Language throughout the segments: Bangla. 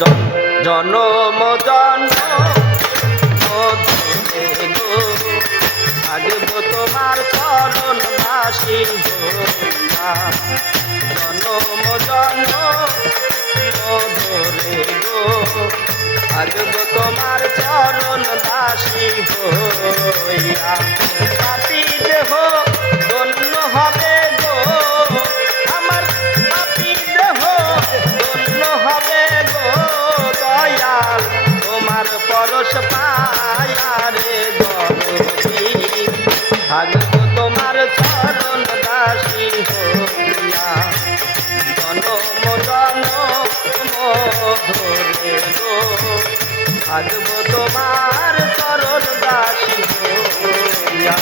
জনম আগব তোমার চরণ দাসী হইয়া জনম ধরে গো আগব তোমার চরণ দাসী হইয়া পাপী দেহ ধন্য হবে গো আমার পাপী দেহ ধন্য হবে গো দয়াল তোমার পরশ পায়া রে দরদি আগব তোমার চরণ দাসী হইয়া জনম ধরে গো আগব তোমার চরণ দাসী হইয়া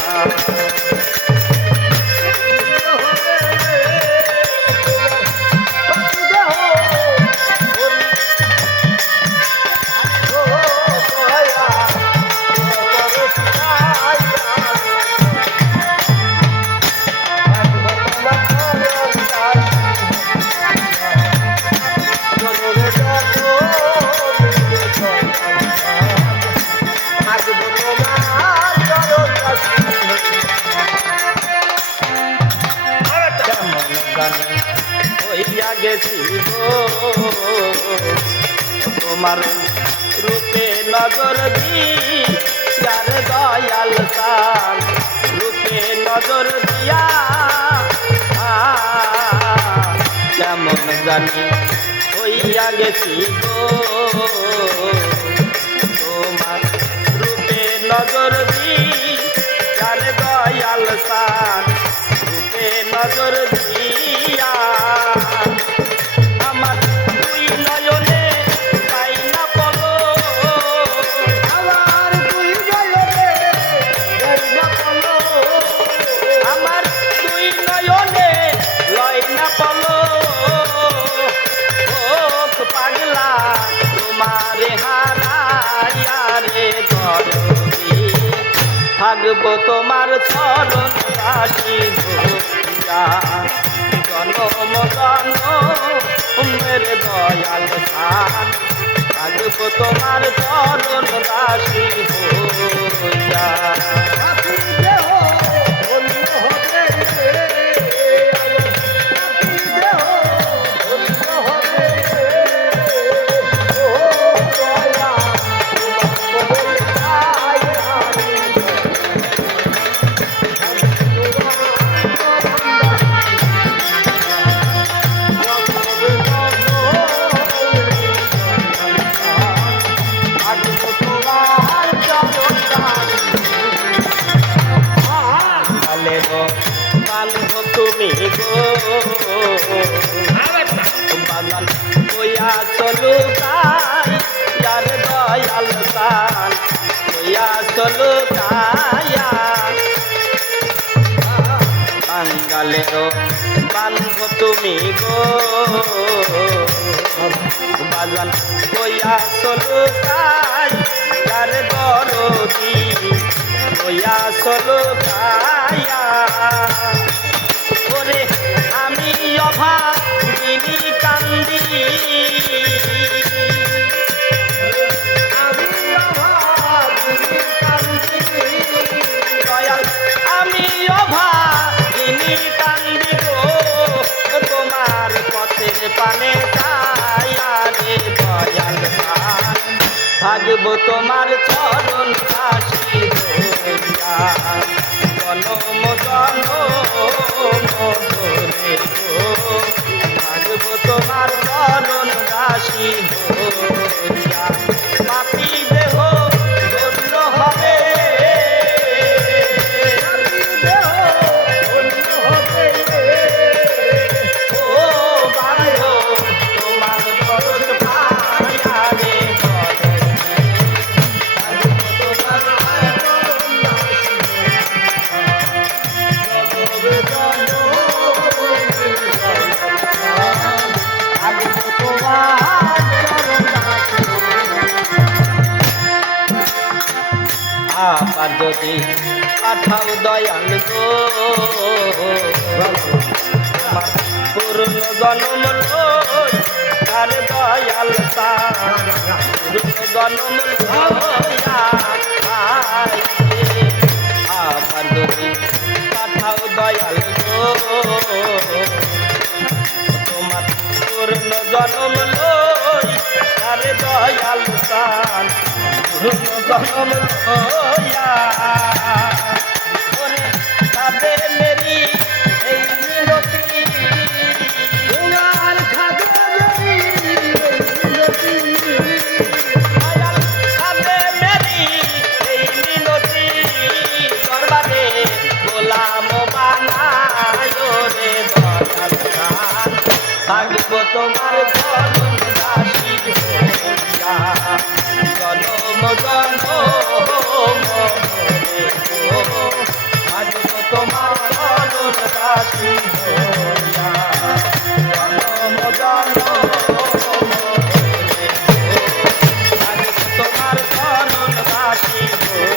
হইয়া গেছি গো তোমার রূপে নজর দিয়ার দয়াল সান রূপে নজর দিয়া কেমন জানি হইয়া গেছি গো তোমার রূপে নজর দিয়ার দয়াল সান রূপে নজর দিয়া আমার দুই নয়নে পাই না পলো আমার দুই নয়নে পাই না পলো আমার দুই নয়নে লয় না পলো পাগলা তোমারে হারাইয়া রে দরদি থাকব তোমার চরণ দাসী হইয়া জনম জনমের দয়াল সান থাকব তোমার চরণ দাসী হইয়া তুমি গো বাগান কইয়া চলু তাই যার দয়াল সান কইয়া চলু তাইয়া বাঙ্গালেরও বান্ধব তুমি গো বাগান কইয়া চলু তাই যার দরদি কইয়া চলু তাইয়া ওরে আমি অভাগিনী কান্দি আমি অভাগিনী কান্দি দয়াল আমি অভাগিনী কান্দি গো তোমার পথের পানে ছায়া রে দয়াল থাকব তোমার চরণ দাসী হইয়া জনম ধরে গো থাকব তোমার চরণ দাসী হইয়া পাপী দেহ ধন্য হবে ও বান্ধব তোমার পরশ পায়া রে আবার যদি পাঠাও দয়াল গো পূর্ণ জন্ম লই তার দয়াল তা জনম লইয়া আইছে আবার যদি পাঠাও দয়াল গো তোমার পূর্ণ জনম লই আরে দয়াল সান পূর্ণ জনম লইয়া ওরে খাবে মেরি এই মিনতি তোমার খাবে দয়াল খাবে মেরি এই মিনতি দরবারে গোলাম বানায় রে দয়াল সান থাকবো তোমার চরণ দাসী হইয়া জনম জনম রে গো থাকবো তোমার চরণ দাসী হইয়া জনম জনম রে গো থাকবো তোমার চরণ দাসী হইয়া